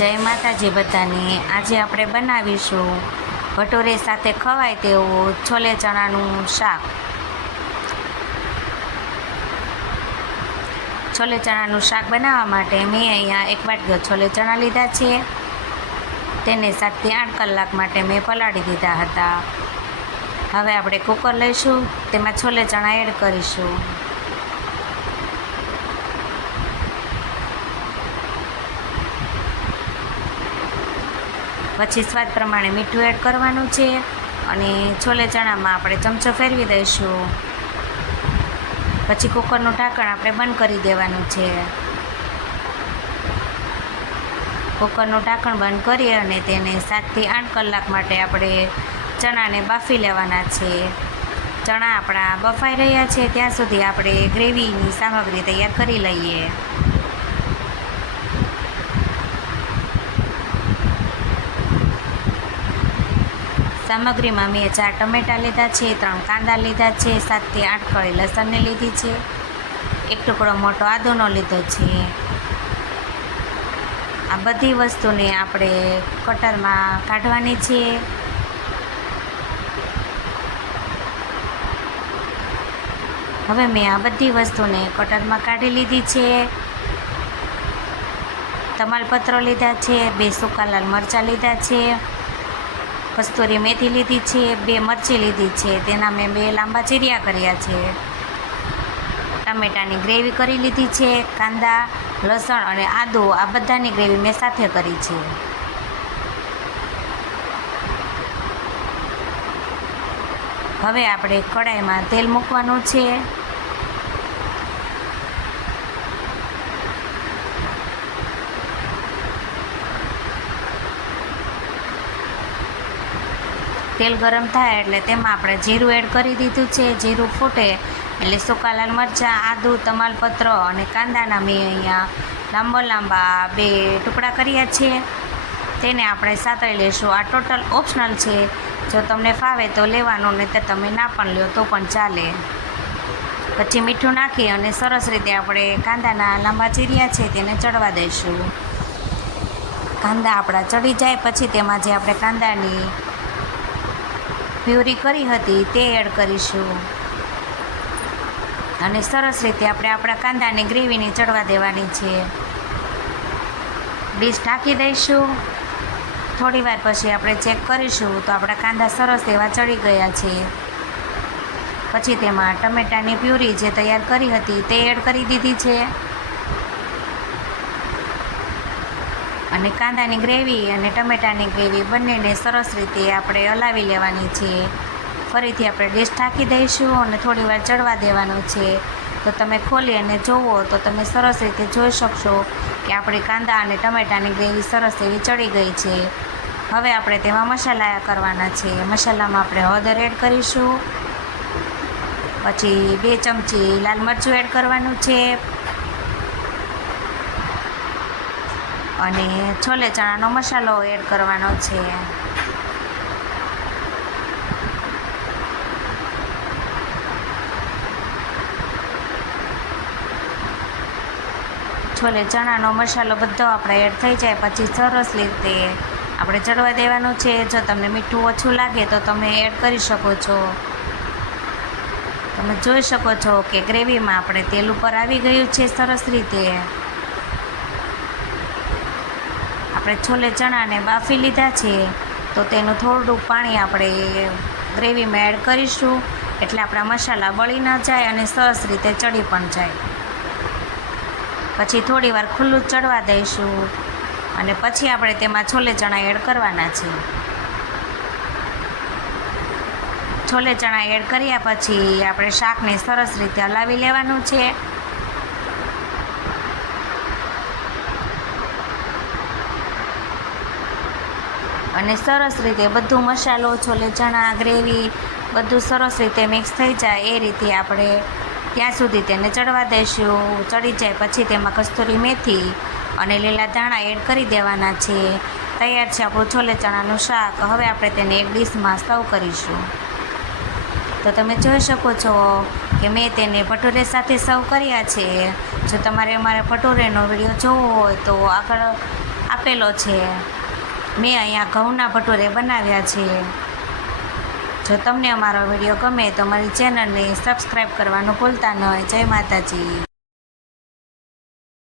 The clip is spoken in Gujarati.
જય માતાજી બધાને। આજે આપણે બનાવીશું ભટુરે સાથે ખવાય તેવું છોલે ચણાનું શાક। છોલે ચણાનું શાક બનાવવા માટે મેં અહીંયા 1 વાટકો છોલે ચણા લીધા છે। તેને 7 થી 8 કલાક માટે મેં પલાળી દીધા હતા। હવે આપણે કુકર લઈશું, તેમાં છોલે ચણા એડ કરીશું। પછી સ્વાદ પ્રમાણે મીઠું એડ કરવાનું છે અને છોલે ચણામાં આપણે ચમચો ફેરવી દઈશું। પછી કુકરનું ઢાંકણ આપણે બંધ કરી દેવાનું છે। કુકરનું ઢાંકણ બંધ કરી અને તેને 7 થી 8 કલાક માટે આપણે ચણાને બાફી લેવાના છે। ચણા આપણા બફાઈ રહ્યા છે ત્યાં સુધી આપણે ગ્રેવીની સામગ્રી તૈયાર કરી લઈએ। સામગ્રીમાં મેં 4 ટમેટાં લીધા છે, 3 કાંદા લીધા છે, 7 થી 8 કળી લસણની લીધી છે, 1 ટુકડો મોટો આદુનો લીધો છે। આ બધી વસ્તુને આપણે કટરમાં કાઢવાની છે। હવે મેં આ બધી વસ્તુને કટરમાં કાઢી લીધી છે। તમાલપત્ર લીધા છે, 2 સૂકા લાલ મરચાં લીધા છે, કસ્તુરી મેથી લીધી છે, 2 મરચી લીધી છે, તેના મેં 2 લાંબા ચીરિયા કર્યા છે। ટમેટાની ગ્રેવી કરી લીધી છે। કાંદા, લસણ અને આદુ આ બધાની ગ્રેવી મેં સાથે કરી છે। હવે આપણે કડાઈમાં તેલ મૂકવાનું છે। તેલ ગરમ થાય એટલે તેમાં આપણે જીરું એડ કરી દીધું છે। જીરું ફૂટે એટલે સૂકા લાલ મરચાં, આદુ, તમાલપત્ર અને કાંદાના મેં અહીંયા લાંબા 2 ટુકડા કર્યા છે। તેને આપણે સાતળી લઈશું। આ ટોટલ ઓપ્શનલ છે, જો તમને ફાવે તો લેવાનું, નહીં તો તમે ના પણ લ્યો તો પણ ચાલે। પછી મીઠું નાખી અને સરસ રીતે આપણે કાંદાના લાંબા ચીર્યા છે તેને ચડવા દઈશું। કાંદા આપણા ચડી જાય પછી તેમાં જે આપણે કાંદાની પ્યુરી કરી હતી તે એડ કરીશું અને સરસ રીતે આપણે આપણા કાંદાની ગ્રેવીની ચડવા દેવાની છે। ડીશ ઢાંકી દઈશું। થોડી વાર પછી આપણે ચેક કરીશું તો આપણા કાંદા સરસ એવા ચડી ગયા છે। પછી તેમાં ટમેટાની પ્યુરી જે તૈયાર કરી હતી તે એડ કરી દીધી છે અને કાંદાની ગ્રેવી અને ટમેટાની ગ્રેવી બંનેને સરસ રીતે આપણે હલાવી લેવાની છે। ફરીથી આપણે ડીશ ઢાંકી દઈશું અને થોડી વાર ચડવા દેવાનું છે। તો તમે ખોલી અને જુઓ તો તમે સરસ રીતે જોઈ શકશો કે આપણી કાંદા અને ટમેટાની ગ્રેવી સરસ એવી ચડી ગઈ છે। હવે આપણે તેમાં મસાલા કરવાના છે। મસાલામાં આપણે હળદર એડ કરીશું, પછી 2 ચમચી લાલ મરચું એડ કરવાનું છે અને છોલે ચણાનો મસાલો એડ કરવાનો છે। છોલે ચણાનો મસાલો બધો આપણે એડ થઈ જાય પછી સરસ રીતે આપણે ચડવા દેવાનું છે। જો તમને મીઠું ઓછું લાગે તો તમે એડ કરી શકો છો। તમે જોઈ શકો છો કે ગ્રેવીમાં આપણે તેલ ઉપર આવી ગયું છે સરસ રીતે। આપણે છોલે ચણાને બાફી લીધા છે તો તેનું થોડું પાણી આપણે ગ્રેવીમાં એડ કરીશું એટલે આપણા મસાલા બળી ન જાય અને સરસ રીતે ચડી પણ જાય। પછી થોડી વાર ખુલ્લું ચડવા દઈશું અને પછી આપણે તેમાં છોલે ચણા એડ કરવાના છે। છોલે ચણા એડ કર્યા પછી આપણે શાકને સરસ રીતે હલાવી લેવાનું છે। અને સરસ રીતે બધું મસાલો, છોલે ચણા, ગ્રેવી બધું સરસ રીતે મિક્સ થઈ જાય એ રીતે આપણે ત્યાં સુધી તેને ચડવા દઈશું। ચડી જાય પછી તેમાં કસ્તુરી મેથી અને લીલા ધાણા એડ કરી દેવાના છે। તૈયાર છે આપણું છોલે ચણાનું શાક। હવે આપણે તેને એક ડીશમાં સર્વ કરીશું। તો તમે જોઈ શકો છો કે મેં તેને ભટુરે સાથે સર્વ કર્યા છે। જો તમારે અમારા ભટુરેનો વિડીયો જોવો હોય તો આગળ આપેલો છે. મેં અહીંયા ઘઉંના ભટુરે બનાવ્યા છે. જો તમને અમારો વિડીયો ગમે તો મારી ચેનલને સબસ્ક્રાઈબ કરવાનું ભૂલતા નહીં. જય માતાજી.